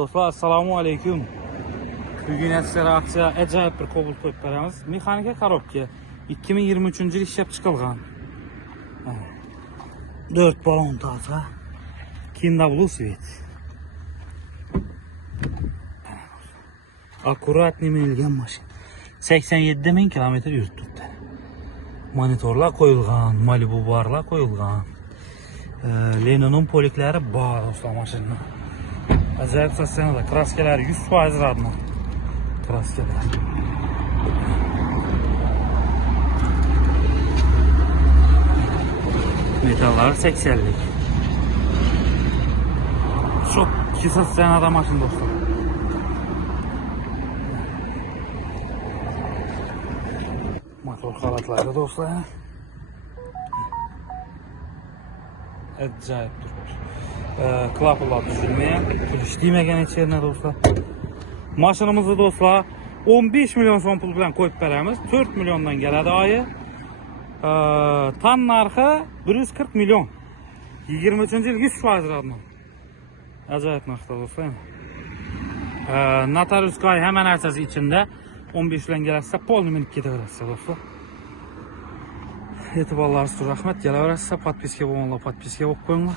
Dostlar, assalamu alaykum. Bugün sizlere aksiya acayip bir Cobalt koyup beramiz. Mexanika korobka 2023 yil ishlab chiqilgan. 4 balon taza. KW svet. Akkurat nemelgan mashina. 87 ming kilometr yuribdi. Monitorlar qo'yilgan, Malibu barlar qo'yilgan. Leno'nun poliklari bor dostlar mashina. Acayip sosyalda kraskeler 100% radno. Kraskeler. Metallar 80'lik. Çok sosyalda maşın dostlar. Motor halatları dostlar. Acayip durmuş. Klapılar düşürmeye, işleyemegen içerine dostlar. Maşınımızı dostlar 15 milyon son pul bilen koyup beremiz. 4 milyondan geledi ayı. Tan narxı 140 milyon. 23. yıl 100% radno. Acayip narxda dostlar. Notarius kay hemen ertesi içinde 15 bilen gelirse polni minip gideverse dostlar. Etibarlarınız rahmet. Geleverse podpiska bo'linglar, podpiska bo'lib qo'yinglar.